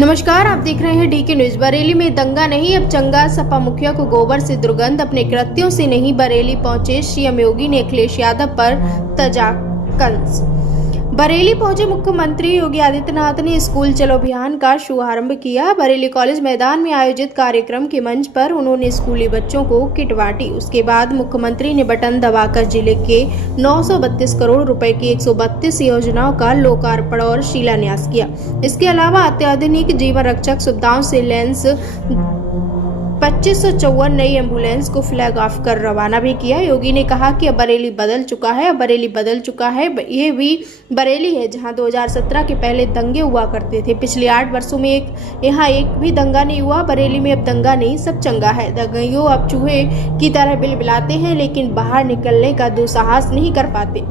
नमस्कार, आप देख रहे हैं डीके न्यूज। बरेली में दंगा नहीं अब चंगा, सपा मुखिया को गोबर से दुर्गंध, अपने कृत्यों से नहीं बरेली पहुंचे सीएम योगी ने अखिलेश यादव पर तंज। बरेली पहुंचे मुख्यमंत्री योगी आदित्यनाथ ने स्कूल चलो अभियान का शुभारंभ किया। बरेली कॉलेज मैदान में आयोजित कार्यक्रम के मंच पर उन्होंने स्कूली बच्चों को किट बांटी। उसके बाद मुख्यमंत्री ने बटन दबाकर जिले के 932 करोड़ रुपए की 132 योजनाओं का लोकार्पण और शिलान्यास किया। इसके अलावा अत्याधुनिक जीवन रक्षक सुविधाओं से लैस 2554 नई एम्बुलेंस को फ्लैग ऑफ कर रवाना भी किया। योगी ने कहा कि अब बरेली बदल चुका है। ये भी बरेली है जहां 2017 के पहले दंगे हुआ करते थे। पिछले 8 वर्षों में यहाँ एक भी दंगा नहीं हुआ। बरेली में अब दंगा नहीं, सब चंगा है। दंगाइयों अब चूहे की तरह बिलबिलाते हैं, लेकिन बाहर निकलने का दुस्साहस नहीं कर पाते।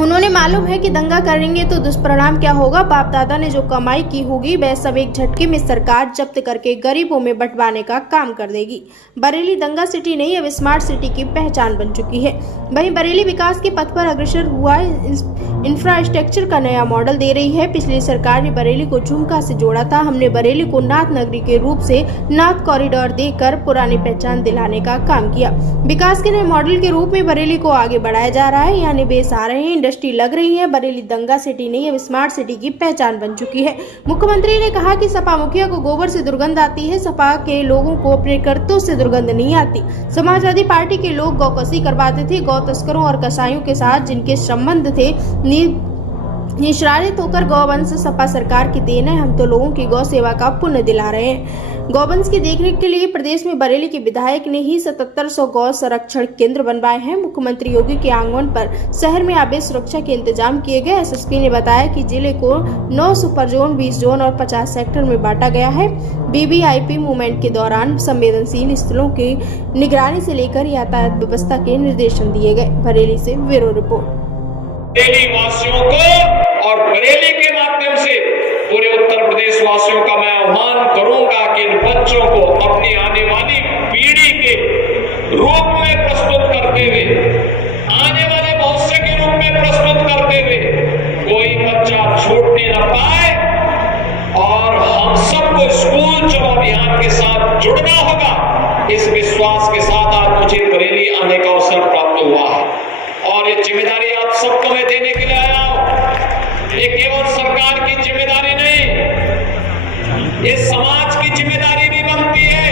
उन्होंने मालूम है कि दंगा करेंगे तो दुष्परिणाम क्या होगा। बाप दादा ने जो कमाई की होगी वह सब एक झटके में सरकार जब्त करके गरीबों में बंटवाने का काम कर देगी। बरेली दंगा सिटी नहीं, अब स्मार्ट सिटी की पहचान बन चुकी है। वहीं बरेली विकास के पथ पर अग्रसर हुआ, इंफ्रास्ट्रक्चर का नया मॉडल दे रही है। पिछली सरकार ने बरेली को झुमका से जोड़ा था। हमने बरेली को नाथ नगरी के रूप से नाथ कॉरिडोर देकर पुरानी पहचान दिलाने का काम किया। विकास के नए मॉडल के रूप में बरेली को आगे बढ़ाया जा रहा है। यहाँ निवेश आ रहे हैं, इंडस्ट्री लग रही है। बरेली दंगा सिटी नहीं, अब स्मार्ट सिटी की पहचान बन चुकी है। मुख्यमंत्री ने कहा कि सपा मुखिया को गोबर से दुर्गंध आती है, सपा के लोगों को अपने कर्तव्यों से दुर्गंध नहीं आती। समाजवादी पार्टी के लोग गौकसी करवाते थे। गौ तस्करों और कसाईयों के साथ जिनके संबंध थे निश्रारित होकर गौवंश सपा सरकार की देन है। हम तो लोगों की गौ सेवा का पुण्य दिला रहे हैं। गौवंश की देखरेख के लिए प्रदेश में बरेली के विधायक ने ही 7700 गौ संरक्षण केंद्र बनवाए हैं। मुख्यमंत्री योगी के आंगन पर शहर में आबे सुरक्षा के इंतजाम किए गए। एसएसपी ने बताया कि जिले को 9 सुपर जोन, 20 जोन और 50 सेक्टर में बांटा गया है। वीवीआईपी मूवमेंट के दौरान संवेदनशील स्थलों की निगरानी से लेकर यातायात व्यवस्था के निर्देशन दिए गए। बरेली से ब्यूरो रिपोर्ट। बरेली वासियों को और बरेली के माध्यम से पूरे उत्तर प्रदेश वासियों का मैं आह्वान करूंगा कि इन बच्चों को अपनी आने वाली पीढ़ी के रूप में प्रस्तुत करते हुए, आने वाले भविष्य के रूप में प्रस्तुत करते हुए कोई बच्चा छूटने न पाए। और हम सबको स्कूल चलो अभियान के साथ जुड़ना होगा। इस विश्वास के साथ आज मुझे बरेली आने का अवसर प्राप्त हुआ है और ये जिम्मेदारी आप सबको मैं देने के लिए आया हूं। ये केवल सरकार की जिम्मेदारी नहीं, ये समाज की जिम्मेदारी भी बनती है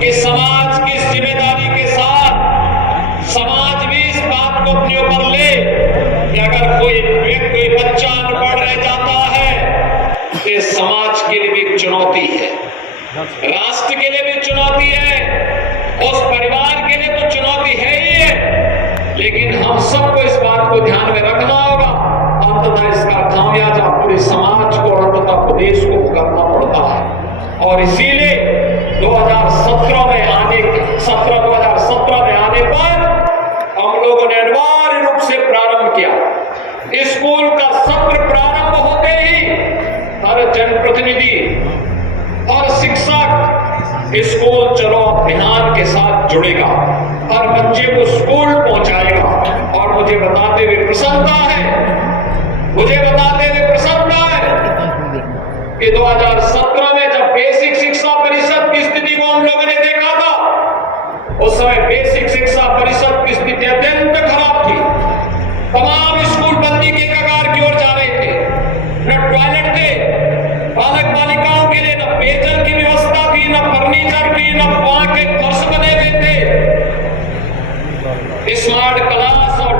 कि समाज की जिम्मेदारी के साथ समाज भी इस बात को अपने ऊपर ले कि अगर कोई बच्चा अनपढ़ रह जाता है तो समाज के लिए भी एक चुनौती है, राष्ट्र के लिए भी चुनौती है, उस परिवार के लिए तो चुनौती है ही है। लेकिन हम सबको इस बात को ध्यान में रखना होगा। अंततः इसका खामियाजा पूरे समाज को और अंततः प्रदेश को भुगतना पड़ता है। और इसीलिए 2017 में आने पर हम लोगों ने अनिवार्य रूप से प्रारंभ किया। स्कूल का सत्र प्रारंभ होते ही हर जनप्रतिनिधि और शिक्षक स्कूल चलो अभियान के साथ जुड़ेगा, हर बच्चे को स्कूल पहुंचाएगा। और मुझे बताते हुए प्रसन्नता है कि 2017 में जब बेसिक शिक्षा परिषद की स्थिति को हम लोगों ने देखा था, उस समय बेसिक शिक्षा परिषद की स्थिति अत्यंत खराब थी। तमाम स्कूल बंदी के कगार की ओर जा रहे थे। न टॉयलेट थे बालक बालिकाओं के लिए, न पेयजल की व्यवस्था थी, न फर्नीचर थी, न वहां के फर्श बने हुए थे। स्मार्ट क्लास और